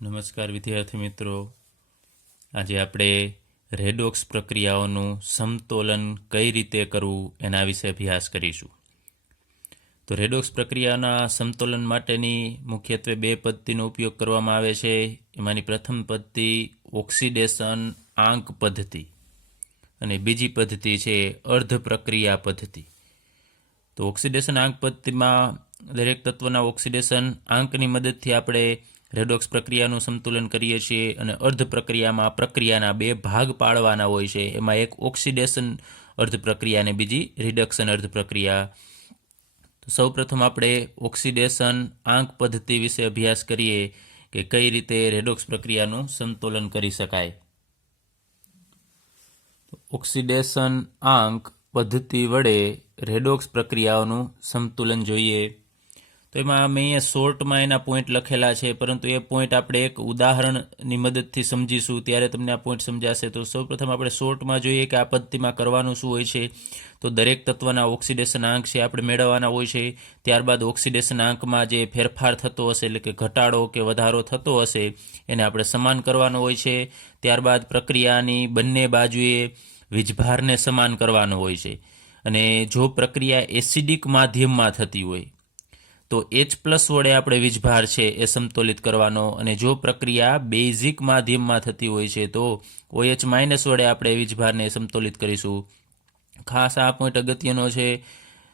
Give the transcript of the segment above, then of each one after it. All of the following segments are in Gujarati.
નમસ્કાર વિદ્યાર્થી મિત્રો, આજે આપણે રેડોક્સ પ્રક્રિયાઓનું સમતોલન કઈ રીતે કરવું એના વિશે અભ્યાસ કરીશું. તો રેડોક્સ પ્રક્રિયાના સમતોલન માટેની મુખ્યત્વે બે પદ્ધતિનો ઉપયોગ કરવામાં આવે છે. એમાંની પ્રથમ પદ્ધતિ ઓક્સિડેશન આંક પદ્ધતિ અને બીજી પદ્ધતિ છે અર્ધ પ્રક્રિયા પદ્ધતિ. તો ઓક્સિડેશન આંક પદ્ધતિમાં દરેક તત્વના ઓક્સિડેશન આંકની મદદથી આપણે રેડોક્સ પ્રક્રિયાનું સંતુલન કરીએ છીએ અને અર્ધ પ્રક્રિયામાં પ્રક્રિયાના બે ભાગ પાડવાના હોય છે. એમાં એક ઓક્સિડેશન અર્ધ પ્રક્રિયા અને બીજી રિડક્શન અર્ધ પ્રક્રિયા. તો સૌપ્રથમ આપણે ઓક્સિડેશન આંક પદ્ધતિ વિશે અભ્યાસ કરીએ કે કઈ રીતે રેડોક્સ પ્રક્રિયાનું સંતુલન કરી શકાય. ઓક્સિડેશન આંક પદ્ધતિ વડે રેડોક્સ પ્રક્રિયાઓનું સંતુલન જોઈએ. તો એમાં મેં અહીંયા શોર્ટમાં એના પોઈન્ટ લખેલા છે, પરંતુ એ પોઈન્ટ આપણે એક ઉદાહરણની મદદથી સમજીશું ત્યારે તમને આ પોઈન્ટ સમજાશે. તો સૌપ્રથમ આપણે શોર્ટમાં જોઈએ કે આ પદ્ધતિમાં કરવાનું શું હોય છે. તો દરેક તત્વના ઓક્સિડેશન આંક છે આપણે મેળવવાના હોય છે. ત્યારબાદ ઓક્સિડેશન આંકમાં જે ફેરફાર થતો હશે, એટલે કે ઘટાડો કે વધારો થતો હશે, એને આપણે સમાન કરવાનો હોય છે. ત્યારબાદ પ્રક્રિયાની બંને બાજુએ વીજભારને સમાન કરવાનો હોય છે. અને જો પ્રક્રિયા એસિડિક માધ્યમમાં થતી હોય તો H+ વડે આપણે વીજભાર છે એ સમતોલિત કરવાનો, અને જો પ્રક્રિયા બેઝિક માધ્યમમાં થતી હોય છે તો OH- વડે આપણે વીજભારને સમતોલિત કરીશું. ખાસ આ પોઈન્ટ અગત્યનો છે,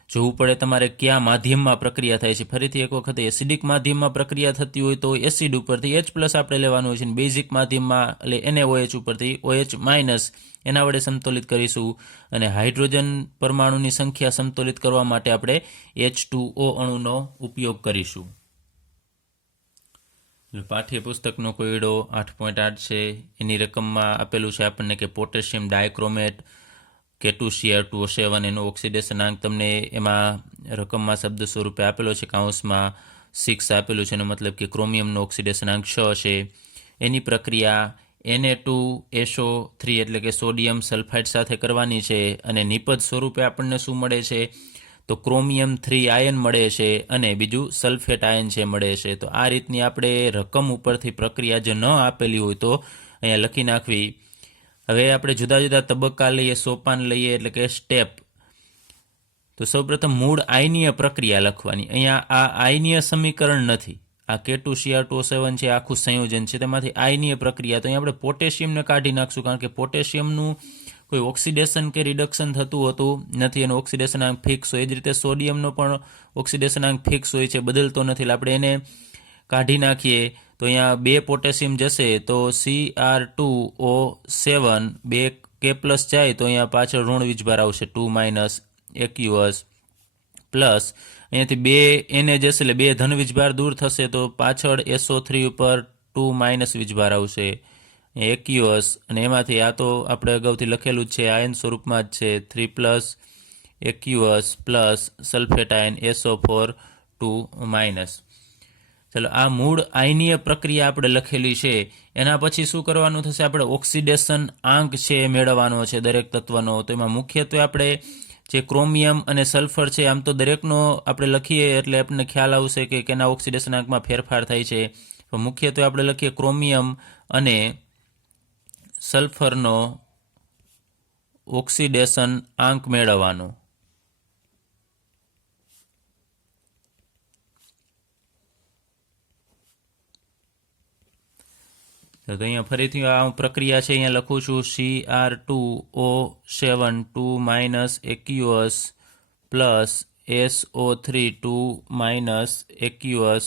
જોવું પડે તમારે કયા માધ્યમમાં પ્રક્રિયા થાય છે. ફરીથી એક વખત એસિડિક માધ્યમમાં પ્રક્રિયા થતી હોય તો એસિડ ઉપરથી H+ આપણે લેવાનું હોય છે, અને બેઝિક માધ્યમમાં એટલે NaOH ઉપરથી OH- એના વડે સમતોલિત કરીશું. અને હાઇડ્રોજન પરમાણુની સંખ્યા સમતોલિત કરવા માટે આપણે H2O અણુનો ઉપયોગ કરીશું. પાઠ્યપુસ્તકનો કોયડો 8.8 છે. એની રકમમાં આપેલું છે આપણને કે પોટેશિયમ ડાયક્રોમેટ K2Cr2O7 એનો ઓક્સિડેશન તમને એમાં રકમમાં શબ્દ સ્વરૂપે આપેલો છે, કાઉન્સમાં 6 આપેલું છે, એનો મતલબ કે ક્રોમિયમનો ઓક્સિડેશન 6 છે. એની પ્રક્રિયા Na2SO3 એટલે કે સોડિયમ સલ્ફાઇડ સાથે કરવાની છે, અને નિપજ સ્વરૂપે આપણને શું મળે છે તો ક્રોમિયમ 3 આયન મળે છે અને બીજું સલ્ફેટ આયન છે મળે છે. તો આ રીતની આપણે રકમ ઉપરથી પ્રક્રિયા જે ન આપેલી હોય તો અહીંયા લખી નાખવી. હવે આપણે જુદા જુદા તબક્કા લઈએ, સોપાન લઈએ, એટલે કે સ્ટેપ. તો સૌપ્રથમ મૂળ આયનીય પ્રક્રિયા લખવાની. અહીંયા આ આયનીય સમીકરણ નથી, આ K2Cr2O7 છે, આખું સંયોજન છે, તેમાંથી આયનીય પ્રક્રિયા. તો અહીંયા આપણે પોટેશિયમને કાઢી નાખશું, કારણ કે પોટેશિયમનું કોઈ ઓક્સિડેશન કે રિડક્શન થતું હોતું નથી, એનો ઓક્સિડેશન આંક ફિક્સ હોય. એ જ રીતે સોડિયમનો પણ ઓક્સિડેશન આંક ફિક્સ હોય છે, બદલતો નથી. એટલે આપણે એને કાઢી નાખીએ તો અહીંયા 2 પોટેશિયમ જશે તો Cr2O7 2 K+ જાય તો અહીંયા પાછળ ઋણ વીજભાર આવશે 2- aqueous, પ્લસ અહીંયાથી 2 Na જશે એટલે 2 ધન વીજભાર દૂર થશે તો પાછળ SO3 ઉપર 2- વીજભાર આવશે aqueous, અને એમાંથી આ તો આપણે અગાઉથી લખેલું જ છે, આયન સ્વરૂપમાં જ છે, 3+ aqueous plus sulphate ion SO4 2-. ચાલો, આ મૂળ આયનીય પ્રક્રિયા આપણે લખેલી છે. એના પછી શું કરવાનું થશે, આપણે ઓક્સિડેશન આંક છે એ મેળવવાનો છે દરેક તત્વનો. તો એમાં મુખ્યત્વે આપણે જે ક્રોમિયમ અને સલ્ફર છે, આમ તો દરેકનો આપણે લખીએ એટલે આપણને ખ્યાલ આવશે કે કેના ઓક્સિડેશન આંકમાં ફેરફાર થાય છે. તો મુખ્યત્વે આપણે લખીએ ક્રોમિયમ અને સલ્ફરનો ઓક્સિડેશન આંક મેળવવાનો. તો અહીંયા ફરીથી આ પ્રક્રિયા છે, અહીંયા લખું છું Cr2O7 2- aqueous plus SO3 2- aqueous,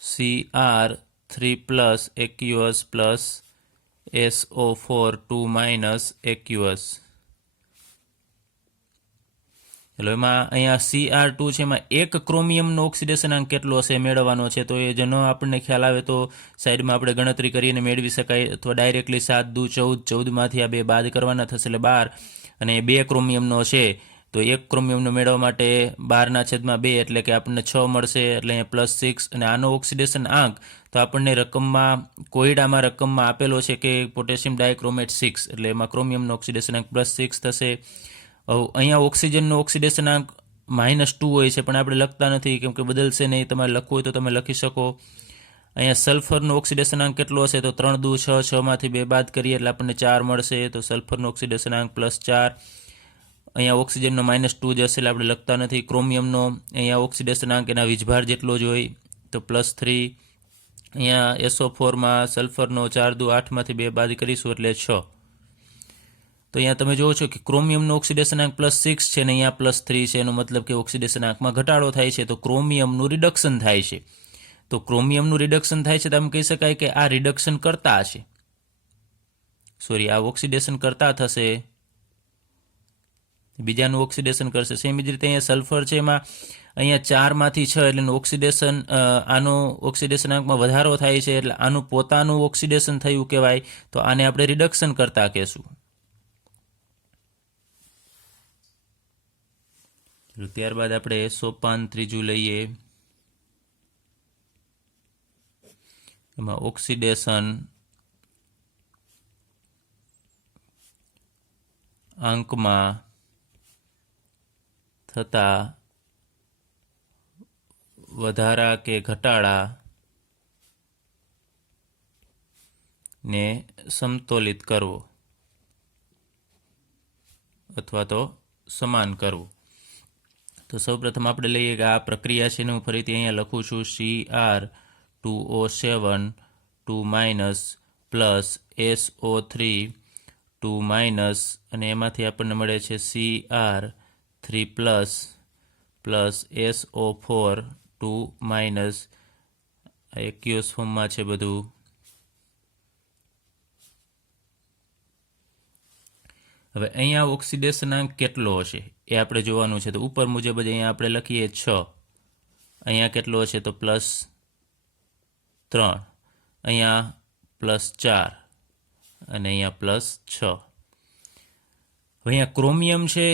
Cr3+ aqueous plus SO4 2- aqueous. ચલો, એમાં અહીંયા Cr2 છે, એમાં એક ક્રોમિયમનો ઓક્સિડેશન આંક કેટલો હશે મેળવવાનો છે. તો એ જેનો આપણને ખ્યાલ આવે તો સાઈડમાં આપણે ગણતરી કરીને મેળવી શકાય, અથવા ડાયરેક્ટલી 7 દુ 14, 14માંથી આ 2 બાદ કરવાના થશે એટલે 12, અને 2 ક્રોમિયમનો છે તો એક ક્રોમિયમનો મેળવવા માટે 12/2 એટલે કે આપણને 6 મળશે, એટલે અહીંયા +6. અને આનો ઓક્સિડેશન આંક તો આપણને રકમમાં કોયડામાં રકમમાં આપેલો છે કે પોટેશિયમ ડાયક્રોમેટ 6, એટલે એમાં ક્રોમિયમનો ઓક્સિડેશન આંક +6 થશે. અહીંયા ઓક્સિજનનો ઓક્સિડેશન આંક -2 હોય છે, પણ આપણે લખતા નથી કેમ કે બદલશે નહીં. તમારે લખવું હોય તો તમે લખી શકો. અહીંયા સલ્ફરનો ઓક્સિડેશનાંક કેટલો હશે? તો 3 દુ 6, 6 માંથી 2 બાદ કરીએ એટલે આપણને 4 મળશે. તો સલ્ફરનો ઓક્સિડેશનાંક +4. અહીંયા ઓક્સિજનનો -2 જ હશે એટલે આપણે લખતા નથી. ક્રોમિયમનો અહીંયા ઓક્સિડેશનાંક એના વીજભાર જેટલો જ હોય તો +3. અહીંયા SO4માં સલ્ફરનો 4 દુ 8 માંથી 2 બાદ કરીશું એટલે 6. તો અહીંયા તમે જુઓ છો કે ક્રોમિયમનો ઓક્સિડેશનાંક +6 છે અને અહીંયા +3 છે. એનો મતલબ કે ઓક્સિડેશનાંકમાં ઘટાડો થાય છે, તો ક્રોમિયમનું રિડક્શન થાય છે. તો ક્રોમિયમનું રિડક્શન થાય છે તો આમ કહી શકાય કે આ રિડક્શન કરતા હશે, સોરી આ ઓક્સિડેશન કરતા થશે, બીજાનું ઓક્સિડેશન કરશે. સેમ જ રીતે અહીંયા સલ્ફર છે, એમાં અહીંયા 4 માંથી 6 એટલે ઓક્સિડેશન, આનો ઓક્સિડેશનાંકમાં વધારો થાય છે એટલે આનું પોતાનું ઓક્સિડેશન થયું કહેવાય, તો આને આપણે રિડક્શન કરતા કહેશું. ત્યારબાદ આપણે સોપાન ત્રીજું લઈએ. એમાં ઓક્સિડેશન આંકમાં થતા વધારા કે ઘટાડા ને સમતોલિત કરવો અથવા તો સમાન કરવું. તો સૌપ્રથમ આપણે લઈએ કે આ પ્રક્રિયા છે ને હું ફરીથી અહીંયા લખું છું Cr2O7 2- પ્લસ SO3 2- અને એમાંથી આપણને મળે છે Cr3 પ્લસ SO4 2-. આ એક્યુઅસ ફોર્મમાં છે બધું. હવે અહીંયા ઓક્સિડેશનાંક કેટલો હશે એ આપણે જોવાનું છે. તો ઉપર મુજબ જ અહીંયા આપણે લખીએ 6. અહીંયા કેટલો હશે? તો +3. અહીંયા +4 અને અહીંયા +6. હવે અહીંયા ક્રોમિયમ છે,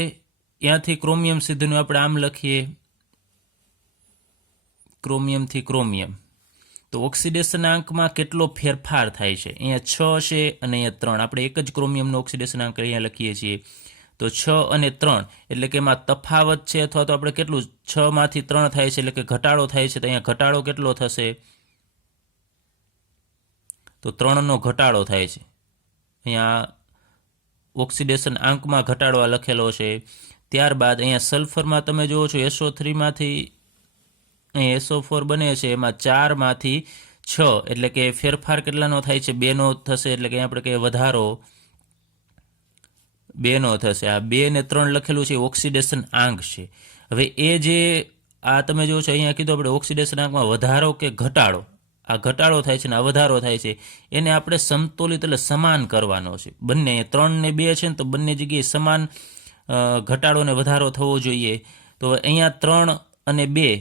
ત્યાંથી ક્રોમિયમ સુધીનું આપણે આમ લખીએ, ક્રોમિયમથી ક્રોમિયમ. તો ઓક્સિડેશનાંકમાં કેટલો ફેરફાર થાય છે? અહીંયા 6 છે અને અહીંયા 3. આપણે એક જ ક્રોમિયમનો ઓક્સિડેશનાંક અહીંયા લખીએ છીએ. તો 6 અને 3 એટલે કે એમાં તફાવત છે, અથવા તો આપણે કેટલું 6 માંથી 3 થાય છે એટલે કે ઘટાડો થાય છે. તો અહીંયા ઘટાડો કેટલો થશે? તો 3 નો ઘટાડો થાય છે. અહીંયા ઓક્સિડેશન આંકમાં ઘટાડો લખેલો છે. ત્યારબાદ અહીંયા સલ્ફરમાં તમે જુઓ છો SO3 માંથી અહીં SO4 બને છે, એમાં 4 માંથી 6 એટલે કે ફેરફાર કેટલાનો થાય છે? 2 નો થશે. એટલે કે આપણે કહીએ વધારો 2 નો થશે. આ 2 ને 3 લખેલું છે ઓક્સિડેશન આંક છે. હવે એ જે આ તમે જુઓ છો અહીંયા કીધું આપણે ઓક્સિડેશન આંકમાં વધારો કે ઘટાડો, આ ઘટાડો થાય છે ને આ વધારો થાય છે, એને આપણે સમતોલિત એટલે સમાન કરવાનો છે. બંને 3 ને 2 છે ને તો બંને જગ્યાએ સમાન ઘટાડો ને વધારો થવો જોઈએ. તો અહીંયા 3 અને 2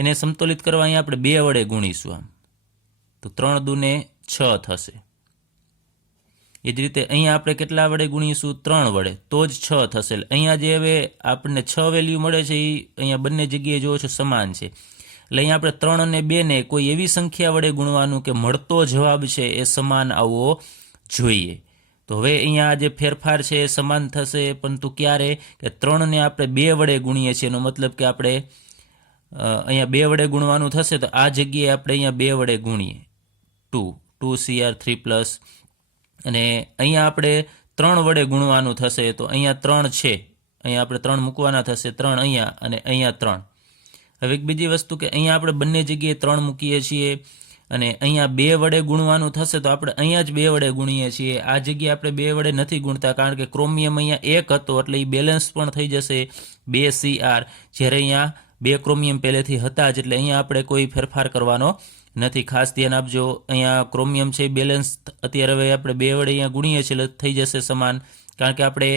એને સમતોલિત કરવા અહીંયા આપણે 2 વડે ગુણીશું. આમ તો 3 દુ 6 થશે. એ જ રીતે અહીંયા આપણે કેટલા વડે ગુણીશું? 3 વડે, તો જ 6 થશે. અહીંયા જે હવે આપણને 6 વેલ્યુ મળે છે એ અહીંયા બંને જગ્યાએ જોવો છો સમાન છે. એટલે અહીંયા આપણે 3 અને 2 ને કોઈ એવી સંખ્યા વડે ગુણવાનું કે મળતો જવાબ છે એ સમાન આવવો જોઈએ. તો હવે અહીંયા જે ફેરફાર છે એ સમાન થશે, પરંતુ ક્યારે? કે 3 ને આપણે 2 વડે ગુણીએ છીએ, એનો મતલબ કે આપણે અહીંયા 2 વડે ગુણવાનું થશે. તો આ જગ્યાએ આપણે અહીંયા 2 વડે ગુણીએ 2Cr3 પ્લસ, અને અહીંયા આપણે 3 વડે ગુણવાનું થશે. તો અહીંયા 3 છે, અહીંયા આપણે 3 મૂકવાના થશે, 3 અહીંયા અને અહીંયા 3. હવે એક બીજી વસ્તુ કે અહીંયા આપણે બંને જગ્યાએ 3 મૂકીએ છીએ અને અહીંયા 2 વડે ગુણવાનું થશે તો આપણે અહીંયા જ 2 વડે ગુણીએ છીએ. આ જગ્યાએ આપણે 2 વડે નથી ગુણતા, કારણ કે ક્રોમિયમ અહીંયા 1 હતો એટલે એ બેલેન્સ પણ થઈ જશે 2Cr, જ્યારે અહીંયા 2 ક્રોમિયમ પહેલેથી હતા જ, એટલે અહીંયા આપણે કોઈ ફેરફાર કરવાનો નથી. ખાસ ધ્યાન આપજો. અહીંયા ક્રોમિયમ છે બેલેન્સ અત્યારે હવે આપણે 2 વડે અહીંયા ગુણીએ છીએ એટલે થઈ જશે સમાન, કારણ કે આપણે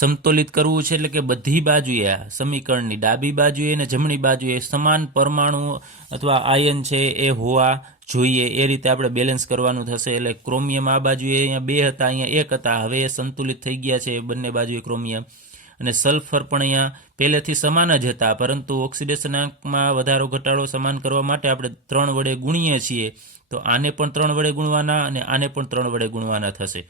સમતોલિત કરવું છે. એટલે કે બધી બાજુએ આ સમીકરણની ડાબી બાજુએ અને જમણી બાજુએ સમાન પરમાણુ અથવા આયન છે એ હોવા જોઈએ. એ રીતે આપણે બેલેન્સ કરવાનું થશે. એટલે ક્રોમિયમ આ બાજુએ અહીંયા 2 હતા, અહીંયા 1 હતા, હવે એ સંતુલિત થઈ ગયા છે બંને બાજુએ ક્રોમિયમ. અને સલ્ફર પણ અહીંયા પહેલેથી સમાન જ હતા, પરંતુ ઓક્સિડેશનાંકમાં વધારો ઘટાડો સમાન કરવા માટે આપણે 3 વડે ગુણીએ છીએ. તો આને પણ 3 વડે ગુણવાના અને આને પણ 3 વડે ગુણવાના થશે.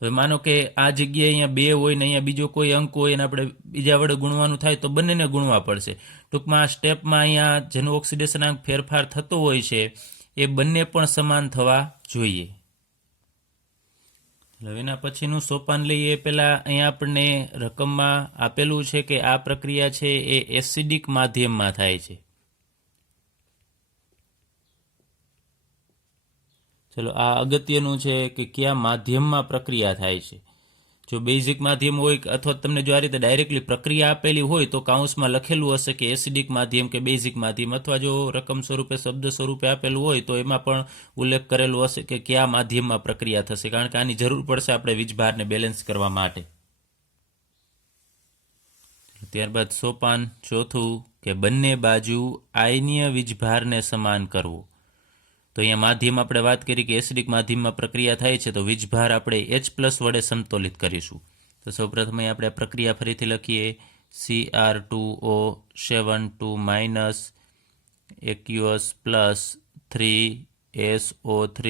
હવે માનો કે આ જગ્યાએ અહીંયા 2 હોય ને અહીંયા બીજો કોઈ અંક હોય અને આપણે બીજા વડે ગુણવાનું થાય તો બંનેને ગુણવા પડશે. ટૂંકમાં આ સ્ટેપમાં અહીંયા જેનો ઓક્સિડેશનાંક ફેરફાર થતો હોય છે એ બંને પણ સમાન થવા જોઈએ. હવે એના પછીનું સોપાન લઈએ. પહેલાં અહીંયા આપણને રકમમાં આપેલું છે કે આ પ્રક્રિયા છે એ એસિડિક માધ્યમમાં થાય છે. ચલો, આ અગત્યનું છે કે કયા માધ્યમમાં પ્રક્રિયા થાય છે. જો બેઝિક માધ્યમ હોય અથવા તમને જો આ રીતે ડાયરેક્ટલી પ્રક્રિયા આપેલી હોય તો કાઉન્સમાં લખેલું હશે કે એસિડિક માધ્યમ કે બેઝિક માધ્યમ, અથવા જો રકમ સ્વરૂપે શબ્દ સ્વરૂપે આપેલું હોય તો એમાં પણ ઉલ્લેખ કરેલું હશે કે કયા માધ્યમમાં પ્રક્રિયા થશે, કારણ કે આની જરૂર પડશે આપણે વીજભારને બેલેન્સ કરવા માટે. ત્યારબાદ સોપાન ચોથું કે બંને બાજુ આયનીય વીજભારને સમાન કરવો. તો અહીંયા માધ્યમ આપણે વાત કરી કે એસિડિક માધ્યમમાં પ્રક્રિયા થાય છે તો વીજભાર આપણે H+ વડે સમતોલિત કરીશું. તો સૌપ્રથમ આપણે આ પ્રક્રિયા ફરીથી લખીએ. Cr2O7 aqueous plus 3SO3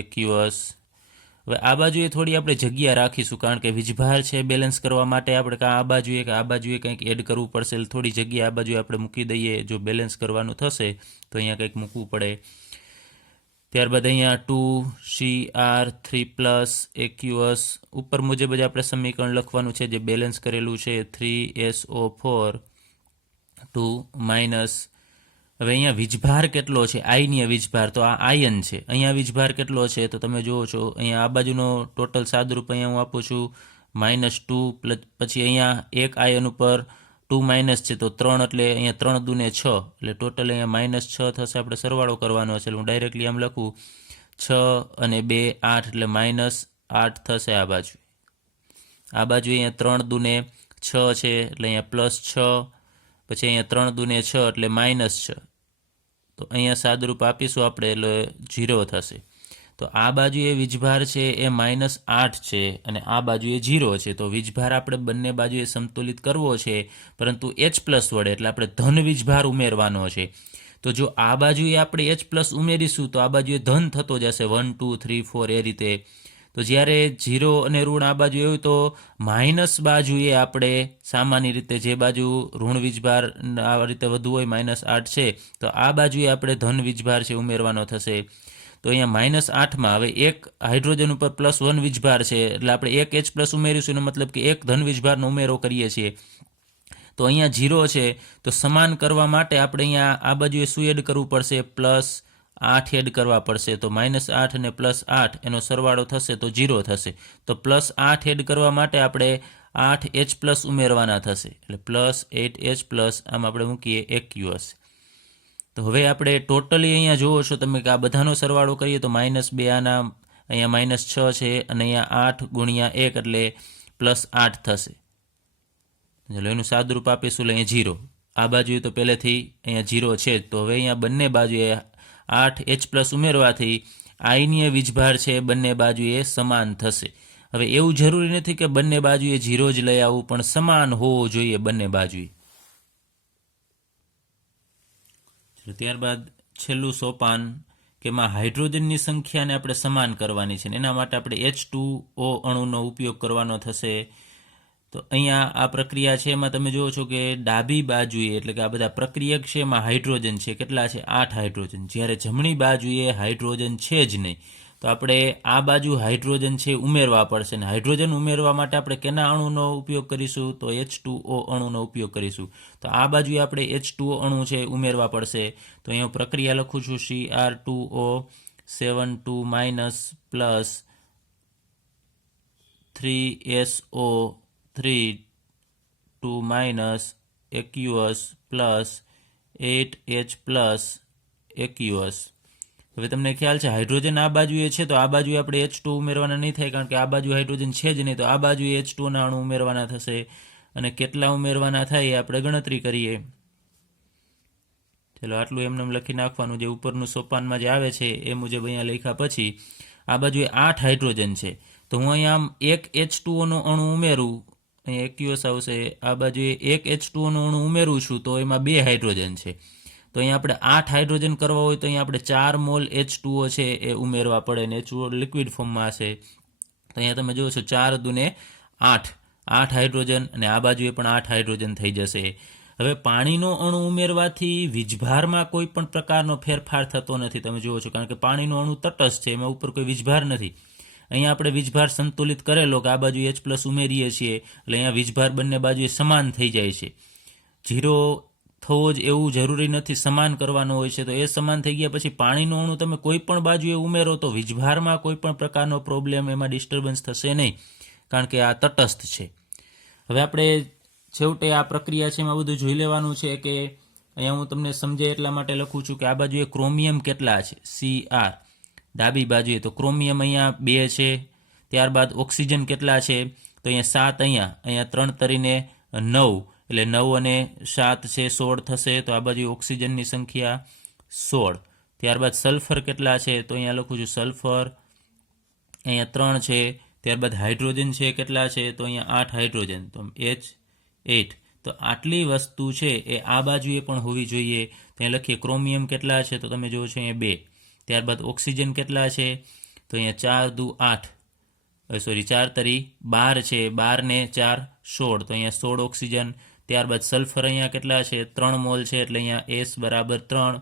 aqueous. હવે આ બાજુએ થોડી આપણે જગ્યા રાખીશું, કારણ કે વીજભાર છે બેલેન્સ કરવા માટે આપણે કાં આ બાજુએ કે આ બાજુએ કંઈક એડ કરવું પડશે. થોડી જગ્યા આ બાજુએ આપણે મૂકી દઈએ. જો બેલેન્સ કરવાનું થશે તો અહીંયા કંઈક મૂકવું પડે. ત્યારબાદ અહીંયા 2Cr3+ aqueous ઉપર મુજબ જ આપણે સમીકરણ લખવાનું છે જે બેલેન્સ કરેલું છે. 3SO4 2 હવે અહીંયા વીજભાર કેટલો છે, આયનીય વીજભાર, તો આ આયન છે. અહીંયા વીજભાર કેટલો છે તો તમે જુઓ છો અહીંયા આ બાજુનો ટોટલ સાદુરૂપ અહીંયા હું આપું છું -2, પછી અહીંયા એક આયન ઉપર 2 છે તો 3, એટલે અહીંયા 3 દૂને 6, એટલે ટોટલ અહીંયા -6 થશે. આપણે સરવાળો કરવાનો છે, હું ડાયરેક્ટલી આમ લખું 6 અને 2 8, એટલે -8 થશે. આ બાજુ અહીંયા 3 દૂને 6 છે એટલે અહીંયા +6, પછી અહીંયા 3 દૂને 6 એટલે -6, તો અહીંયા સાદુરૂપ આપીશું આપણે એટલે 0 થશે. તો આ બાજુ એ વીજભાર છે એ -8 છે અને આ બાજુ એ 0 છે. તો વીજભાર આપણે બંને બાજુએ સમતુલિત કરવો છે, પરંતુ H+ વડે, એટલે આપણે ધન વીજભાર ઉમેરવાનો છે. તો જો આ બાજુએ આપણે H+ ઉમેરીશું તો આ બાજુએ ધન થતો જશે 1 2 3 4 એ રીતે. તો જ્યારે 0 અને ઋણ આ બાજુ હોય તો માઇનસ બાજુએ આપણે સામાન્ય રીતે જે બાજુ ઋણ વીજભાર આ રીતે વધુ હોય -8 છે તો આ બાજુએ આપણે ધન વીજભાર છે ઉમેરવાનો થશે. તો અહીંયા -8માં હવે એક હાઇડ્રોજન ઉપર +1 વીજભાર છે, એટલે આપણે એક H+ ઉમેરીશું, એનો મતલબ કે એક ધન વીજભારનો ઉમેરો કરીએ છીએ. તો અહીંયા 0 છે તો સમાન કરવા માટે આપણે અહીંયા આ બાજુએ શું એડ કરવું પડશે? +8 એડ કરવા પડશે. તો -8 અને +8 એનો સરવાળો થશે તો 0 થશે. તો +8 એડ કરવા માટે આપણે 8H+ ઉમેરવાના થશે, એટલે +8H+, આમ આપણે મૂકીએ aqueous. તો હવે આપણે ટોટલી અહીંયા જુઓ છો તમે કે આ બધાનો સરવાળો કરીએ તો -2 આના, અહીંયા -6 છે અને અહીંયા 8 × 1 એટલે +8 થશે. ચલો એનું સાદુરૂપ આપીશું એટલે અહીંયા 0. આ બાજુએ તો પહેલેથી અહીંયા 0 છે, તો હવે અહીંયા બંને બાજુએ 8H+ ઉમેરવાથી આયનીય વીજભાર છે બંને બાજુએ સમાન થશે. હવે એવું જરૂરી નથી કે બંને બાજુએ 0 જ લઈ આવવું, પણ સમાન હોવો જોઈએ બંને બાજુએ. ત્યારબાદ છેલ્લું સોપાન કે એમાં હાઇડ્રોજનની સંખ્યાને આપણે સમાન કરવાની છે, એના માટે આપણે H2O અણુનો ઉપયોગ કરવાનો થશે. તો અહીંયા આ પ્રક્રિયા છે એમાં તમે જુઓ છો કે ડાબી બાજુએ, એટલે કે આ બધા પ્રક્રિયક છે એમાં હાઇડ્રોજન છે, કેટલા છે? 8 હાઇડ્રોજન. જ્યારે જમણી બાજુએ હાઇડ્રોજન છે જ નહીં, તો આપણે આ બાજુ હાઇડ્રોજન છે ઉમેરવા પડશે. ને હાઇડ્રોજન ઉમેરવા માટે આપણે કેના અણુનો ઉપયોગ કરીશું? તો H2O અણુનો ઉપયોગ કરીશું. તો આ બાજુએ આપણે H2O અણુ છે ઉમેરવા પડશે. તો અહીંયા પ્રક્રિયા લખું છું Cr2O7 2 +3SO3 2 aqueous +8H+ aqueous. હવે તમને ખ્યાલ છે હાઇડ્રોજન આ બાજુએ છે તો આ બાજુએ આપણે H2 ઉમેરવાના નહીં થાય, કારણ કે આ બાજુ હાઇડ્રોજન છે જ નહીં, તો આ બાજુએ H2 ના અણુ ઉમેરવાના થશે. અને કેટલા ઉમેરવાના થાય એ આપણે ગણતરી કરીએ. ચલો આટલું એમને લખી નાખવાનું, જે ઉપરનું સોપાનમાં જે આવે છે એ મુજબ અહીંયા લખ્યા પછી આ બાજુએ 8 હાઇડ્રોજન છે, તો હું અહીંયા આમ એક H2O નો અણુ ઉમેરું, અહીંયા aqueous આવશે, આ બાજુએ એક H2O નો અણુ ઉમેરું છું તો એમાં 2 હાઇડ્રોજન છે. તો અહીંયા આપણે 8 હાઇડ્રોજન કરવા હોય તો અહીંયા આપણે 4 મોલ H2O છે એ ઉમેરવા પડે, ને H2O લિક્વિડ ફોર્મમાં હશે. તો અહીંયા તમે જુઓ છો 4 દૂને 8 હાઇડ્રોજન, અને આ બાજુએ પણ 8 હાઇડ્રોજન થઈ જશે. હવે પાણીનો અણુ ઉમેરવાથી વીજભારમાં કોઈ પણ પ્રકારનો ફેરફાર થતો નથી, તમે જુઓ છો, કારણ કે પાણીનો અણુ તટસ્થ છે, એમાં ઉપર કોઈ વીજભાર નથી. અહીંયા આપણે વીજભાર સંતુલિત કરેલો કે આ બાજુ H+ ઉમેરીએ છીએ એટલે અહીંયા વીજભાર બંને બાજુએ સમાન થઈ જાય છે. ઝીરો થવો જ એવું જરૂરી નથી, સમાન કરવાનો હોય છે. તો એ સમાન થઈ ગયા પછી પાણીનો અણુ તમે કોઈ પણ બાજુએ ઉમેરો તો વીજભારમાં કોઈ પણ પ્રકારનો પ્રોબ્લેમ, એમાં ડિસ્ટર્બન્સ થશે નહીં, કારણ કે આ તટસ્થ છે. હવે આપણે છેવટે આ પ્રક્રિયા છે એમાં બધું જોઈ લેવાનું છે કે અહીંયા હું તમને સમજે એટલા માટે લખું છું કે આ બાજુએ ક્રોમિયમ કેટલા છે, Cr ડાબી બાજુએ, તો ક્રોમિયમ અહીંયા 2 છે. ત્યારબાદ ઓક્સિજન કેટલા છે, તો અહીંયા 7, અહીંયા 3 તરીને 9, એટલે 9 અને 7 છે 16 થશે. તો આ બાજુ ઓક્સિજનની સંખ્યા 16. ત્યારબાદ સલ્ફર કેટલા છે, તો અહીંયા લખું છું સલ્ફર અહીંયા 3 છે. ત્યારબાદ હાઇડ્રોજન છે કેટલા છે, તો અહીંયા 8 હાઇડ્રોજન, તો H8. તો આટલી વસ્તુ છે એ આ બાજુએ પણ હોવી જોઈએ. ત્યાં લખીએ ક્રોમિયમ કેટલા છે, તો તમે જુઓ છો અહીંયા 2. ત્યારબાદ ઓક્સિજન કેટલા છે, તો અહીંયા 4 દુ 8, સોરી 4 તરી 12 છે, 12 ને 4 16, તો અહીંયા 16 ઓક્સિજન. ત્યારબાદ સલ્ફર અહીંયા કેટલા છે, 3 મોલ છે, એટલે અહીંયા S બરાબર 3.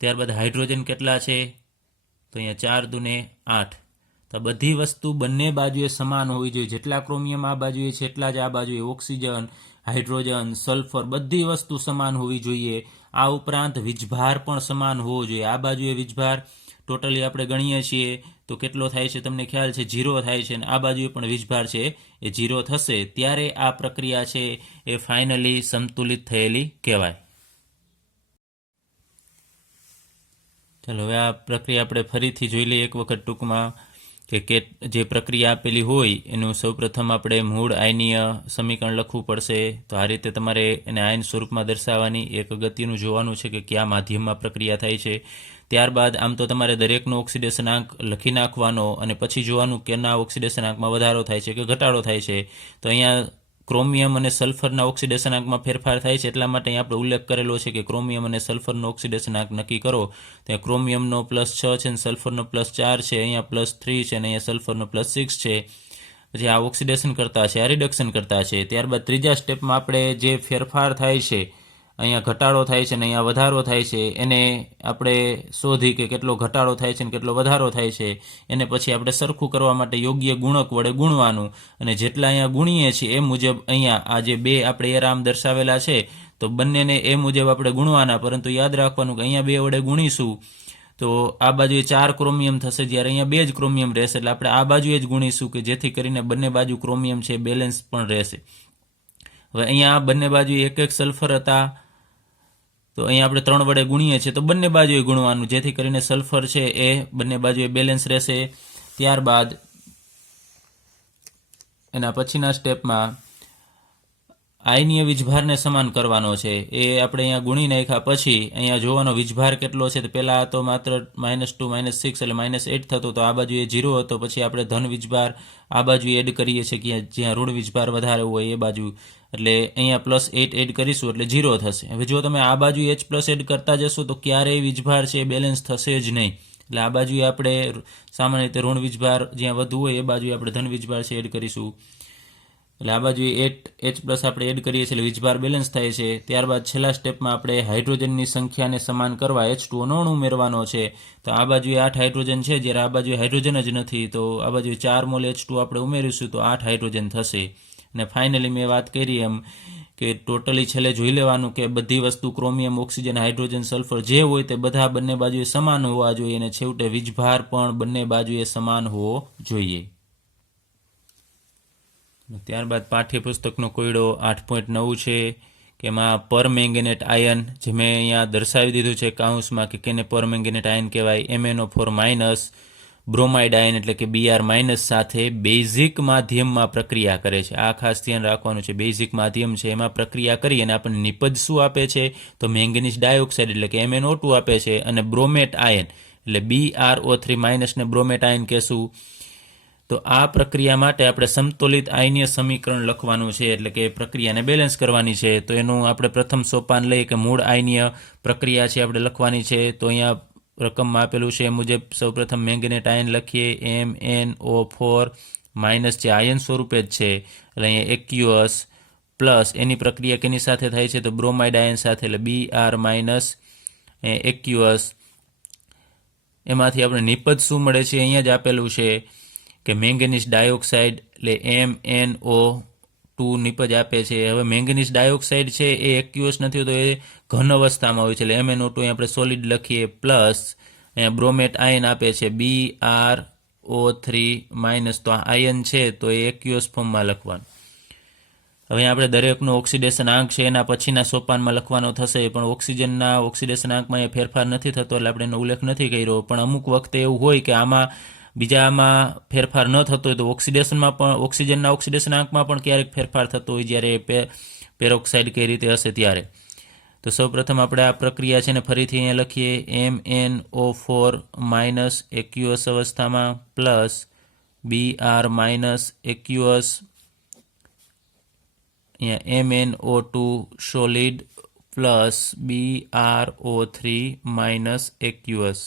ત્યારબાદ હાઇડ્રોજન કેટલા છે, તો અહીંયા 4 દુને 8. તો બધી વસ્તુ બંને બાજુએ સમાન હોવી જોઈએ. જેટલા ક્રોમિયમ આ બાજુએ છે એટલા જ આ બાજુએ ઓક્સિજન, હાઇડ્રોજન, સલ્ફર બધી વસ્તુ સમાન હોવી જોઈએ. આ ઉપરાંત વીજભાર પણ સમાન હોવો જોઈએ. આ બાજુએ વીજભાર ટોટલી આપણે ગણીએ છીએ તો કેટલો થાય છે તમને ખ્યાલ છે, 0 થાય છે, અને આ બાજુએ પણ વીજભાર છે એ 0 થશે. ત્યારે આ પ્રક્રિયા છે એ ફાઇનલી સંતુલિત થયેલી કહેવાય. ચાલો હવે આ પ્રક્રિયા આપણે ફરીથી જોઈ લઈએ એક વખત ટૂંકમાં કે જે પ્રક્રિયા આપેલી હોય એનું સૌપ્રથમ આપણે મૂળ આયનીય સમીકરણ લખવું પડશે. તો આ રીતે તમારે એને આયન સ્વરૂપમાં દર્શાવવાની, એક અગત્યનું જોવાનું છે કે કયા માધ્યમમાં પ્રક્રિયા થાય છે. ત્યારબાદ આમ તો તમારે દરેકનો ઓક્સિડેશન આંક લખી નાખવાનો અને પછી જોવાનું કે ના ઓક્સિડેશન આંકમાં વધારો થાય છે કે ઘટાડો થાય છે. તો અહીંયા ક્રોમિયમ અને સલ્ફરના ઓક્સિડેશન આંકમાં ફેરફાર થાય છે, એટલા માટે અહીંયા આપણે ઉલ્લેખ કરેલો છે કે ક્રોમિયમ અને સલ્ફરનો ઓક્સિડેશન આંક નક્કી કરો. ત્યાં ક્રોમિયમનો +6 છે અને સલ્ફરનો +4 છે, અહીંયા +3 છે અને અહીંયા સલ્ફરનો +6 છે. પછી આ ઓક્સિડેશન કરતા છે, આ રિડક્શન કરતા છે. ત્યારબાદ ત્રીજા સ્ટેપમાં આપણે જે ફેરફાર થાય છે, અહીંયા ઘટાડો થાય છે અને અહીંયા વધારો થાય છે, એને આપણે શોધી કે કેટલો ઘટાડો થાય છે અને કેટલો વધારો થાય છે. એને પછી આપણે સરખું કરવા માટે યોગ્ય ગુણક વડે ગુણવાનું, અને જેટલા અહીંયા ગુણીએ છીએ એ મુજબ અહીંયા આ જે 2 આપણે એરામ દર્શાવેલા છે તો બંનેને એ મુજબ આપણે ગુણવાના. પરંતુ યાદ રાખવાનું કે અહીંયા 2 વડે ગુણીશું તો આ બાજુએ 4 ક્રોમિયમ થશે, જ્યારે અહીંયા 2 જ ક્રોમિયમ રહેશે, એટલે આપણે આ બાજુએ જ ગુણીશું કે જેથી કરીને બંને બાજુ ક્રોમિયમ છે બેલેન્સ પણ રહેશે. હવે અહીંયા બંને બાજુ 1 સલ્ફર હતા, તો અહીંયા આપણે 3 વડે ગુણીએ છીએ તો બંને બાજુએ ગુણવાનું, જેથી કરીને સલ્ફર છે એ બંને બાજુએ બેલેન્સ રહેશે. ત્યારબાદ એના પછીના સ્ટેપમાં આયનીય વીજભારને સમાન કરવાનો છે. એ આપણે અહીંયા ગુણી નાખ્યા પછી અહીંયા જોવાનો વીજભાર કેટલો છે. તો પહેલાં તો માત્ર -2 -6 એટલે -8 થતો, તો આ બાજુએ 0 હતો. પછી આપણે ધન વીજભાર આ બાજુ એડ કરીએ છીએ કે જ્યાં ઋણ વીજભાર વધારે હોય એ બાજુ, એટલે અહીંયા +8 એડ કરીશું એટલે 0 થશે. હવે જો તમે આ બાજુ H+ એડ કરતા જશો તો ક્યારેય વીજભાર છે એ બેલેન્સ થશે જ નહીં. એટલે આ બાજુએ આપણે સામાન્ય રીતે ઋણ વીજભાર જ્યાં વધુ હોય એ બાજુએ આપણે ધન વીજભાર છે એડ કરીશું. એટલે આ બાજુ 8H+ આપણે એડ કરીએ છીએ એટલે વીજભાર બેલેન્સ થાય છે. ત્યારબાદ છેલ્લા સ્ટેપમાં આપણે હાઇડ્રોજનની સંખ્યાને સમાન કરવા H2O નો અણુ ઉમેરવાનો છે. તો આ બાજુએ 8 હાઇડ્રોજન છે, જ્યારે આ બાજુએ હાઇડ્રોજન જ નથી, તો આ બાજુ 4 મોલ H2O આપણે ઉમેરીશું તો 8 હાઇડ્રોજન થશે. અને ફાઇનલી મેં વાત કરી એમ કે ટોટલી છેલ્લે જોઈ લેવાનું કે બધી વસ્તુ ક્રોમિયમ, ઓક્સિજન, હાઇડ્રોજન, સલ્ફર જે હોય તે બધા બંને બાજુએ સમાન હોવા જોઈએ, અને છેવટે વીજભાર પણ બંને બાજુએ સમાન હોવો જોઈએ. ત્યારબાદ પાઠ્યપુસ્તકનો કોયડો 8.9 છે કે એમાં પરમેંગેનેટ આયન, જે મેં અહીંયા દર્શાવી દીધું છે કાઉન્સમાં કે કેને પરમેંગેનેટ આયન કહેવાય. MnO4- બ્રોમાઇડ આયન એટલે કે Br- સાથે બેઝિક માધ્યમમાં પ્રક્રિયા કરે છે. આ ખાસ ધ્યાન રાખવાનું છે, બેઝિક માધ્યમ છે એમાં પ્રક્રિયા કરી અને આપણને નિપજ શું આપે છે, તો મેંગેનીઝ ડાયોક્સાઇડ એટલે કે MnO2 આપે છે, અને બ્રોમેટ આયન એટલે BrO3- ને બ્રોમેટ આયન કહેશું. તો આ પ્રક્રિયા માટે આપણે સમતોલિત આયનીય સમીકરણ લખવાનું છે, એટલે કે પ્રક્રિયાને બેલેન્સ કરવાની છે. તો એનું આપણે પ્રથમ સોપાન લઈએ કે મૂળ આયનીય પ્રક્રિયા છે આપણે લખવાની છે. તો અહીંયા રકમમાં આપેલું છે એ મુજબ સૌપ્રથમ મેંગેનેટ આયન લખીએ, MnO4- જે આયન સ્વરૂપે જ છે, એટલે અહીંયા એક્યુઅસ પ્લસ એની પ્રક્રિયા કેની સાથે થાય છે? તો બ્રોમાઇડ આયન સાથે, એટલે Br માઇનસ aqueous. એમાંથી આપણે નિપજ શું મળે છે? અહીંયા જ આપેલું છે કે મેંગેનીઝ ડાયોક્સાઇડ, એટલે MnO2 નિપજ આપે છે. હવે મેંગેનીઝ ડાયોક્સાઇડ છે એ એક્યુઅસ નથી હોતો, એ ઘન અવસ્થામાં હોય છે, એટલે MnO2 આપણે સોલિડ લખીએ, પ્લસ અહીંયા બ્રોમેટ આયન આપે છે BrO3 માઇનસ, તો આ આયન છે તો એ એક્યુઅસ ફોર્મમાં લખવાનું. હવે આપણે દરેકનો ઓક્સિડેશન આંક છે એના પછીના સોપાનમાં લખવાનો થશે, પણ ઓક્સિજનના ઓક્સિડેશન આંકમાં એ ફેરફાર નથી થતો એટલે આપણે એનો ઉલ્લેખ નથી કર્યો. પણ અમુક વખતે એવું હોય કે બીજામાં ફેરફાર ન થતો હોય તો ઓક્સિડેશનમાં પણ, ઓક્સિજનના ઓક્સિડેશન આંકમાં પણ ક્યારેક ફેરફાર થતો હોય જ્યારે પેરોક્સાઇડ કઈ રીતે હશે ત્યારે. તો સૌપ્રથમ આપણે આ પ્રક્રિયા છે ને ફરીથી અહીંયા લખીએ, MnO4 માઇનસ એક્યુઅસ અવસ્થામાં પ્લસ Br માઇનસ એક્યુઅસ, અહીંયા MnO2 solid plus BrO3 minus aqueous.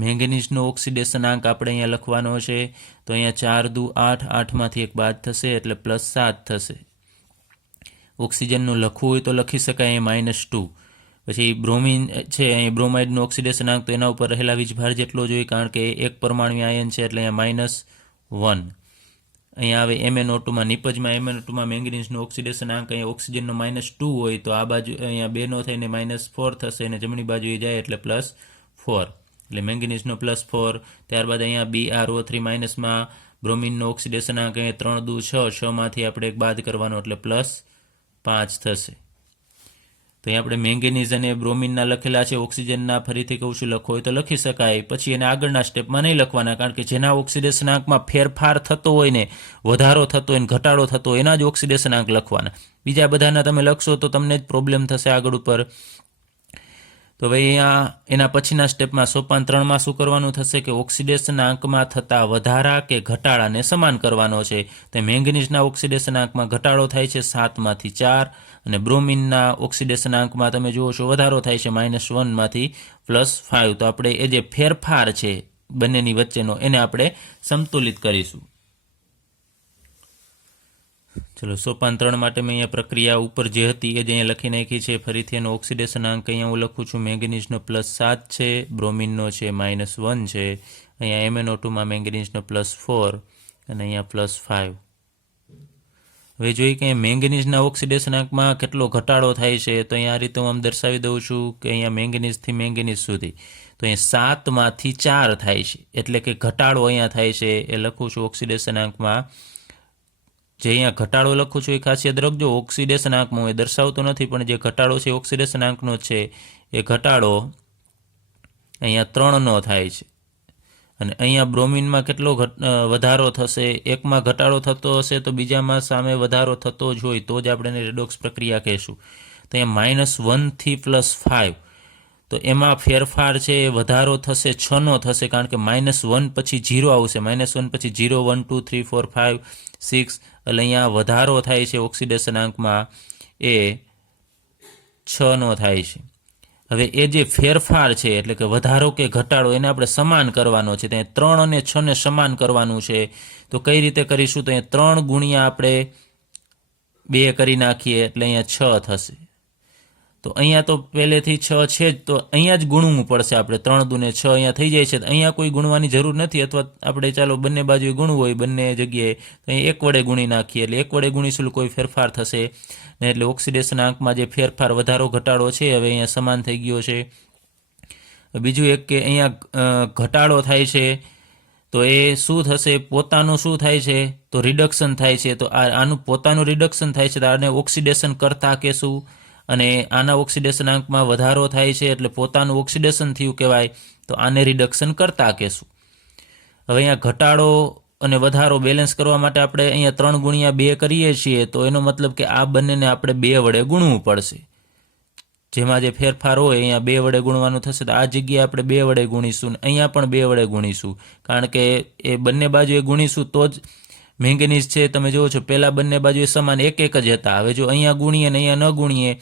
મેંગેનીઝનો ઓક્સિડેશન આંક આપણે અહીંયા લખવાનો છે, તો અહીંયા 4 દુ 8, 8માંથી એક બાદ થશે એટલે +7 થશે. ઓક્સિજનનું લખવું હોય તો લખી શકાય -2. પછી બ્રોમિન છે, અહીં બ્રોમાઇડનું ઓક્સિડેશન આંક તો એના ઉપર રહેલા વીજભાર જેટલો જ હોય, કારણ કે એક પરમાણુ આયન છે એટલે અહીંયા -1. અહીંયા આવે MnO2માં, નિપજમાં MnO2માં મેંગેનીઝનો ઓક્સિડેશન આંક અહીંયા ઓક્સિજનનો -2 હોય તો આ બાજુ અહીંયા 2 નો થઈને -4 થશે, અને જમણી બાજુએ જાય એટલે +4, એટલે મેંગેનીઝનો +4. ત્યારબાદ અહીંયા BrO3 માઇનસમાં બ્રોમિનનો ઓક્સિડેશન આંક અહીંયા 3 દુ 6, 6માંથી આપણે એક બાદ કરવાનો એટલે +5 થશે. તો અહીં આપણે મેંગેનીઝ અને બ્રોમિનના લખેલા છે. ઓક્સિજનના ફરીથી કહું છું લખો હોય તો લખી શકાય, પછી એને આગળના સ્ટેપમાં નહીં લખવાના, કારણ કે જેના ઓક્સિડેશન આંકમાં ફેરફાર થતો હોય ને, વધારો થતો હોય ને ઘટાડો થતો હોય, એના જ ઓક્સિડેશન આંક લખવાના. બીજા બધાના તમે લખશો તો તમને જ પ્રોબ્લેમ થશે આગળ ઉપર. તો ભાઈ અહીંયા એના પછીના સ્ટેપમાં સોપાન 3માં શું કરવાનું થશે કે ઓક્સિડેશન આંકમાં થતા વધારા કે ઘટાડાને સમાન કરવાનો છે. તો મેંગેનીઝના ઓક્સિડેશન આંકમાં ઘટાડો થાય છે 7માંથી 4, અને બ્રોમિનના ઓક્સિડેશન આંકમાં તમે જુઓ છો વધારો થાય છે -1માંથી +5. તો આપણે એ જે ફેરફાર છે બંનેની વચ્ચેનો એને આપણે સંતુલિત કરીશું. ચલો, સોપાન 3 માટે મેં અહીંયા પ્રક્રિયા ઉપર જે હતી એ જ અહીંયા લખી નાખી છે. ફરીથી એનો ઓક્સિડેશન આંક અહીંયા હું લખું છું. મેંગેનીઝનો +7 છે, બ્રોમિનનો છે -1 છે, અહીંયા MnO2માં મેંગેનીઝનો +4 અને અહીંયા +5. હવે જોઈએ કે મેંગેનીઝના ઓક્સિડેશન આંકમાં કેટલો ઘટાડો થાય છે, તો અહીંયા આ રીતે હું આમ દર્શાવી દઉં છું કે અહીંયા મેંગેનીઝથી મેંગેનીઝ સુધી તો અહીંયા 7માંથી 4 થાય છે, એટલે કે ઘટાડો અહીંયા થાય છે એ લખું છું ઓક્સિડેશન આંકમાં. જે અહીંયા ઘટાડો લખું છું એ ખાસ યાદ રાખજો, ઓક્સિડેશન આંકમાં હું એ દર્શાવતો નથી, પણ જે ઘટાડો છે ઓક્સિડેશન આંકનો છે એ ઘટાડો અહીંયા 3નો થાય છે. અને અહીંયા બ્રોમિનમાં કેટલો વધારો થશે? એકમાં ઘટાડો થતો હશે તો બીજામાં સામે વધારો થતો જ હોય તો જ આપણે એને રેડોક્સ પ્રક્રિયા કહેશું. તો અહીંયા -1થી +5, તો એમાં ફેરફાર છે એ વધારો થશે 6નો થશે, કારણ કે -1 પછી 0 આવશે. -1 પછી 0, 1 2 3 4 5 6, એટલે અહીંયા વધારો થાય છે ઓક્સિડેશન આંકમાં એ 6નો થાય છે. હવે એ જે ફેરફાર છે એટલે કે વધારો કે ઘટાડો એને આપણે સમાન કરવાનો છે. ત્યાં 3 અને 6ને સમાન કરવાનું છે. તો કઈ રીતે કરીશું? તો અહીંયા 3 ગુણ્યા આપણે 2 કરી નાખીએ એટલે અહીંયા 6 થશે. તો અહીંયા તો પહેલેથી 6 છે જ, તો અહીંયા જ ગુણવું પડશે આપણે. 3 દુને 6 અહીંયા થઈ જાય છે, અહીંયા કોઈ ગુણવાની જરૂર નથી, અથવા આપણે ચાલો બંને બાજુએ ગુણવું હોય બંને જગ્યાએ તો અહીં 1 વડે ગુણી નાખીએ, એટલે 1 વડે ગુણીશું કોઈ ફેરફાર થશે ને, એટલે ઓક્સિડેશન આંકમાં જે ફેરફાર વધારો ઘટાડો છે હવે અહીંયા સમાન થઈ ગયો છે. બીજું એક કે અહીંયા ઘટાડો થાય છે તો એ શું થશે? પોતાનું શું થાય છે? તો રિડક્શન થાય છે. તો આનું પોતાનું રિડક્શન થાય છે તો આને ઓક્સિડેશન કરતા કહેશું, અને આના ઓક્સિડેશન આંકમાં વધારો થાય છે એટલે પોતાનું ઓક્સિડેશન થયું કહેવાય, તો આને રિડક્શન કરતા કહેશું. હવે અહીંયા ઘટાડો અને વધારો બેલેન્સ કરવા માટે આપણે અહીંયા 3 ગુણ્યા 2 કરીએ છીએ, તો એનો મતલબ કે આ બંનેને આપણે 2 વડે ગુણવું પડશે. જેમાં જે ફેરફાર હોય અહીંયા 2 વડે ગુણવાનું થશે, તો આ જગ્યાએ આપણે 2 વડે ગુણીશું, અહીંયા પણ 2 વડે ગુણીશું, કારણ કે એ બંને બાજુએ ગુણીશું તો જ મેંગેનીઝ છે તમે જુઓ છો પહેલાં બંને બાજુએ સમાન 1 જ હતા. હવે જો અહીંયા ગુણીએ ને અહીંયા ન ગુણીએ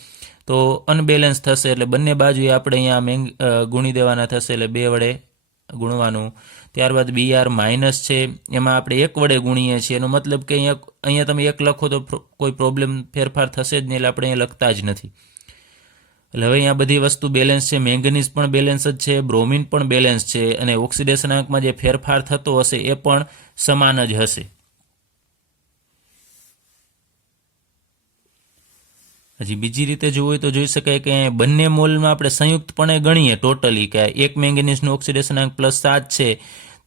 તો અનબેલેન્સ થશે, એટલે બંને બાજુએ આપણે અહીંયા ગુણી દેવાના થશે, એટલે 2 વડે ગુણવાનું. ત્યારબાદ BR માઇનસ છે એમાં આપણે 1 વડે ગુણીએ છીએ. એનો મતલબ કે અહીંયા તમે 1 લખો તો કોઈ પ્રોબ્લેમ ફેરફાર થશે જ નહીં, એટલે આપણે અહીંયા લખતા જ નથી. એટલે હવે અહીંયા બધી વસ્તુ બેલેન્સ છે. મેંગનીઝ પણ બેલેન્સ જ છે, બ્રોમિન પણ બેલેન્સ છે, અને ઓક્સિડેશન આંકમાં જે ફેરફાર થતો હશે એ પણ સમાન જ હશે. હજી બીજી રીતે જોવું હોય તો જોઈ શકાય કે બંને મોલમાં આપણે સંયુક્તપણે ગણીએ ટોટલી કે એક મેંગેનીઝનું ઓક્સિડેશન આંક +7 છે,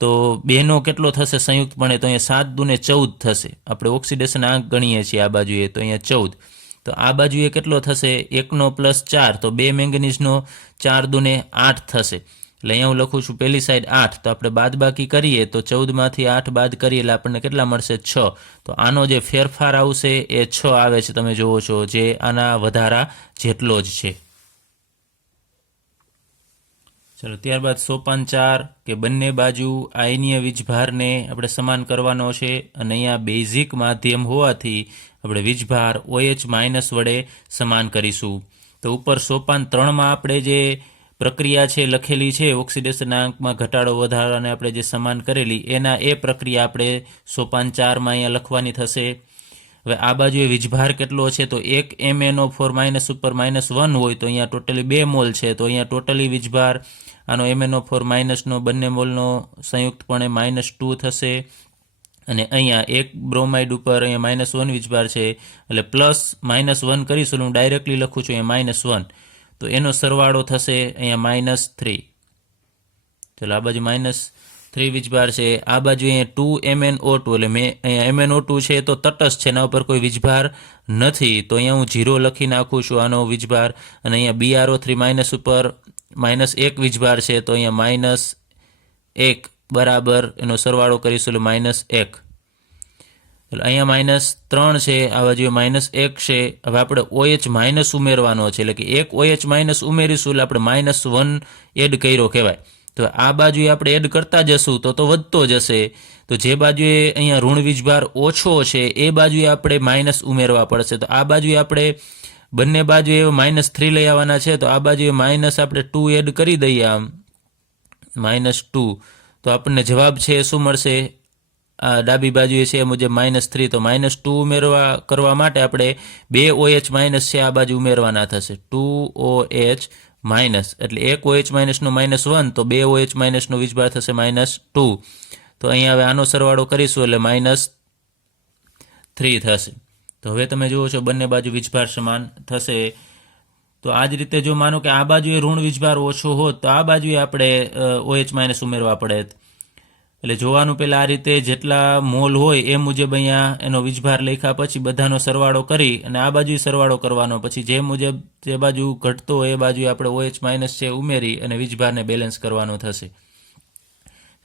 તો બેનો કેટલો થશે સંયુક્તપણે? તો અહીંયા 7 દુને 14 થશે. આપણે ઓક્સિડેશન આંક ગણીએ છીએ આ બાજુએ, તો અહીંયા 14. તો આ બાજુએ કેટલો થશે? 1નો +4, તો 2 મેંગેનીઝનો 4 દુને 8 થશે. એટલે અહીંયા હું લખું છું પહેલી સાઈડ 8, તો આપણે બાદબાકી કરીએ તો 14માંથી 8 બાદ કરીએ એટલે આપણને કેટલા મળશે? 6. તો આનો જે ફેરફાર આવશે એ 6 આવે છે, તમે જુઓ છો, જે આના વધારા જેટલો જ છે. ચલો ત્યારબાદ સોપાન 4 કે બંને બાજુ આયનીય વીજભારને આપણે સમાન કરવાનો છે, અને અહીંયા બેઝિક માધ્યમ હોવાથી આપણે વીજભાર OH- વડે સમાન કરીશું. તો ઉપર સોપાન 3માં આપણે જે પ્રક્રિયા છે લખેલી છે ઓક્સિડેશન આંકમાં ઘટાડો વધારાને આપણે જે સમાન કરેલી, એના એ પ્રક્રિયા આપણે સોપાન 4માં અહીંયા લખવાની થશે. હવે આ બાજુએ વીજભાર કેટલો છે? તો 1 MnO4- ઉપર -1 હોય તો અહીંયા ટોટલી 2 મોલ છે, તો અહીંયા ટોટલી વીજભાર આનો MnO4- નો બંને મોલનો સંયુક્તપણે -2 થશે. અને અહીંયા એક બ્રોમાઇડ ઉપર અહીંયા -1 વીજભાર છે, એટલે +-1 કરીશું. હું ડાયરેક્ટલી લખું છું અહીંયા -1, તો એનો સરવાળો થશે અહીંયા -3. ચલો આ બાજુ -3 વીજભાર છે, આ બાજુ અહીંયા 2 MnO2, એટલે અહીંયા MnO2 છે તો તટસ્થ છે, એના ઉપર કોઈ વીજભાર નથી, તો અહીંયા હું 0 લખી નાખું છું આનો વીજભાર. અને અહીંયા BrO3- ઉપર -1 વીજભાર છે, તો અહીંયા -1 બરાબર એનો સરવાળો કરીશું એટલે -1. એટલે અહીંયા -3 છે, આ બાજુ -1 છે. હવે આપણે OH- ઉમેરવાનો છે, એટલે કે એક OH- ઉમેરીશું એટલે આપણે -1 એડ કર્યો કહેવાય. તો આ બાજુએ આપણે એડ કરતા જશું તો વધતો જશે. તો જે બાજુએ અહીંયા ઋણ વીજભાર ઓછો છે એ બાજુએ આપણે માઇનસ ઉમેરવા પડશે. તો આ બાજુએ આપણે બંને બાજુએ -3 લઈ આવવાના છે, તો આ બાજુએ માઇનસ આપણે 2 એડ કરી દઈએ, આમ -2. તો આપણને જવાબ છે શું મળશે? આ ડાબી બાજુએ છે એ મુજબ -3, તો -2 કરવા માટે આપણે 2 OH- છે આ બાજુ ઉમેરવાના થશે, 2 OH-, એટલે એક OH- નો -1, તો 2 OH- નો વીજભાર થશે -2. તો અહીંયા હવે આનો સરવાળો કરીશું એટલે -3 થશે. તો હવે તમે જુઓ છો બંને બાજુ વીજભાર સમાન થશે. તો આ જ રીતે જો માનો કે આ બાજુએ ઋણ વીજભાર ઓછો હોત તો આ બાજુએ આપણે OH- ઉમેરવા પડે. એટલે જોવાનું પહેલાં આ રીતે જેટલા મોલ હોય એ મુજબ અહીંયા એનો વીજભાર લખ્યા પછી બધાનો સરવાળો કરી અને આ બાજુ સરવાળો કરવાનો, પછી જે મુજબ જે બાજુ ઘટતો હોય એ બાજુ આપણે OH- છે ઉમેરી અને વીજભારને બેલેન્સ કરવાનો થશે.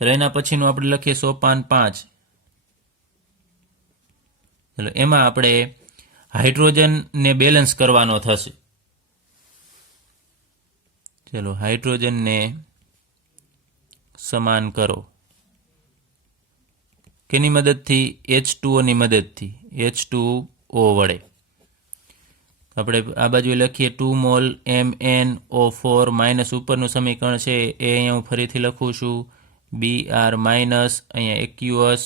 એના પછીનું આપણે લખીએ સોપાન 5. એટલે એમાં આપણે હાઇડ્રોજનને બેલેન્સ કરવાનો થશે. ચલો હાઇડ્રોજનને સમાન કરો. કેની મદદથી? H2O ની મદદથી, H2O વડે. આપણે આ બાજુ લખીએ 2 મોલ MnO4- ઉપરનું સમીકરણ છે એ અહીંયા હું ફરીથી લખું છું, Br- અહીંયા aqueous,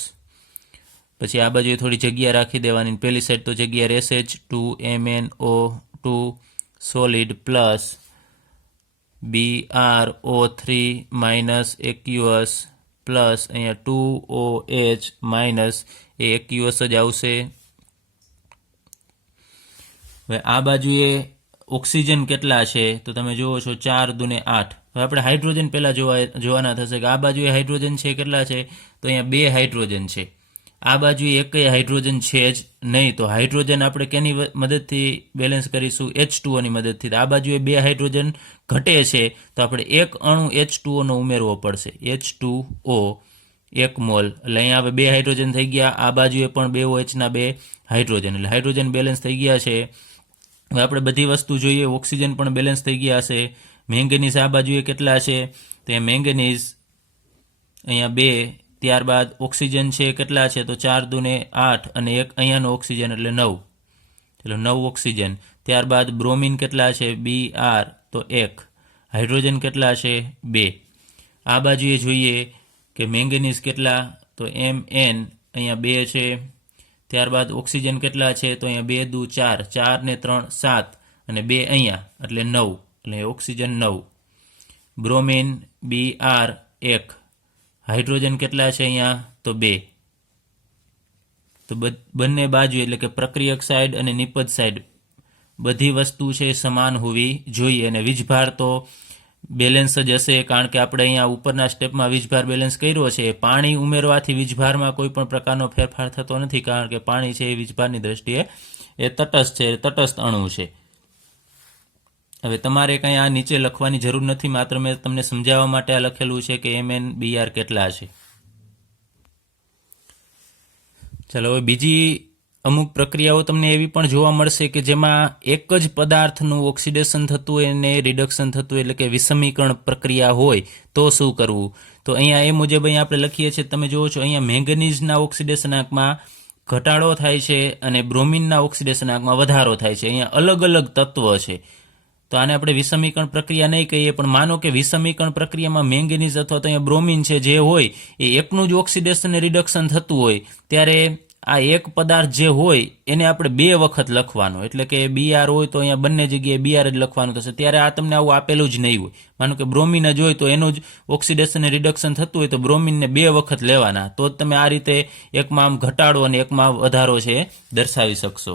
પછી આ બાજુ થોડી જગ્યા રાખી દેવાની, પહેલી સાઈડ તો જગ્યા રહેશે જ, 2 MnO2 solid plus BrO3- aqueous plus અહીંયા 2OH- એ aqueous જ આવશે. હવે આ બાજુએ ઓક્સિજન કેટલા છે તો તમે જુઓ છો 4 દુને 8. હવે આપણે હાઇડ્રોજન પહેલાં જોવાના થશે કે આ બાજુએ હાઇડ્રોજન છે કેટલા છે, તો અહીંયા 2 હાઇડ્રોજન છે. આ બાજુએ એકય હાઇડ્રોજન છે જ નહીં, તો હાઇડ્રોજન આપણે કેની મદદથી બેલેન્સ કરીશું? H2O ની મદદથી. આ બાજુએ 2 હાઇડ્રોજન ઘટે છે તો આપણે એક અણુ H2O નો ઉમેરવો પડશે, H2O 1 મોલ. એટલે અહીંયા હવે 2 હાઇડ્રોજન થઈ ગયા, આ બાજુએ પણ 2 OH ના 2 હાઇડ્રોજન, એટલે હાઇડ્રોજન બેલેન્સ થઈ ગયા છે. હવે આપણે બધી વસ્તુ જોઈએ, ઓક્સિજન પણ બેલેન્સ થઈ ગયા છે. મેંગેનીઝ આ બાજુએ કેટલા છે, તો મેંગેનીઝ અહીંયા 2, ત્યારબાદ ઓક્સિજન છે કેટલા છે, તો 4 દુને 8 અને એક અહીંયાનો ઓક્સિજન એટલે 9, એટલે 9 ઓક્સિજન. ત્યારબાદ બ્રોમિન કેટલા છે, Br, તો 1. હાઇડ્રોજન કેટલા છે, 2. આ બાજુએ જોઈએ કે મેંગેનીઝ કેટલા, તો Mn અહીંયા 2 છે. ત્યારબાદ ઓક્સિજન કેટલા છે, તો અહીંયા 2 દુ 4, 4 ને 3 7 અને 2 અહીંયા એટલે 9, એટલે ઓક્સિજન 9. Bromine Br 1. હાઇડ્રોજન કેટલા છે અહીંયા, તો 2. તો બંને બાજુ એટલે કે પ્રક્રિયક સાઈડ અને નિપજ સાઈડ બધી વસ્તુ છે સમાન હોવી જોઈએ. અને વીજભાર તો બેલેન્સ જ હશે, કારણ કે આપણે અહીંયા ઉપરના સ્ટેપમાં વીજભાર બેલેન્સ કર્યો છે. પાણી ઉમેરવાથી વીજભારમાં કોઈ પણ પ્રકારનો ફેરફાર થતો નથી, કારણ કે પાણી છે એ વીજભારની દ્રષ્ટિએ એ તટસ્થ છે, તટસ્થ અણુ છે. હવે તમારે કંઈ આ નીચે લખવાની જરૂર નથી, માત્ર મેં તમને સમજાવવા માટે આ લખેલું છે કે MnBr કેટલા છે. ચાલો, હવે બીજી અમુક પ્રક્રિયાઓ તમને એવી પણ જોવા મળશે કે જેમાં એક જ પદાર્થનું ઓક્સિડેશન થતું હોય અને રિડક્શન થતું હોય, એટલે કે વિષમીકરણ પ્રક્રિયા હોય તો શું કરવું. તો અહીંયા એ મુજબ અહીંયા આપણે લખીએ છીએ, તમે જુઓ છો અહીંયા મેંગનીઝના ઓક્સિડેશનાંકમાં ઘટાડો થાય છે અને બ્રોમિનના ઓક્સિડેશનાંકમાં વધારો થાય છે. અહીંયા અલગ અલગ તત્વ છે, તો આને આપણે વિષમીકરણ પ્રક્રિયા નહીં કહીએ, પણ માનો કે વિષમીકરણ પ્રક્રિયામાં મેંગેનીઝ અથવા તો અહીંયા બ્રોમિન છે જે હોય એ એકનું જ ઓક્સિડેશન અને રિડક્શન થતું હોય, ત્યારે આ એક પદાર્થ જે હોય એને આપણે 2 વખત લખવાનો, એટલે કે Br હોય તો અહીંયા બંને જગ્યાએ Br જ લખવાનું થશે. ત્યારે આ તમને આવું આપેલું જ નહીં હોય. માનો કે બ્રોમિન જ હોય તો એનું જ ઓક્સિડેશન અને રિડક્શન થતું હોય તો બ્રોમિનને 2 વખત લેવાના, તો જ તમે આ રીતે એકમાં આમ ઘટાડો અને એકમાં વધારો છે દર્શાવી શકશો.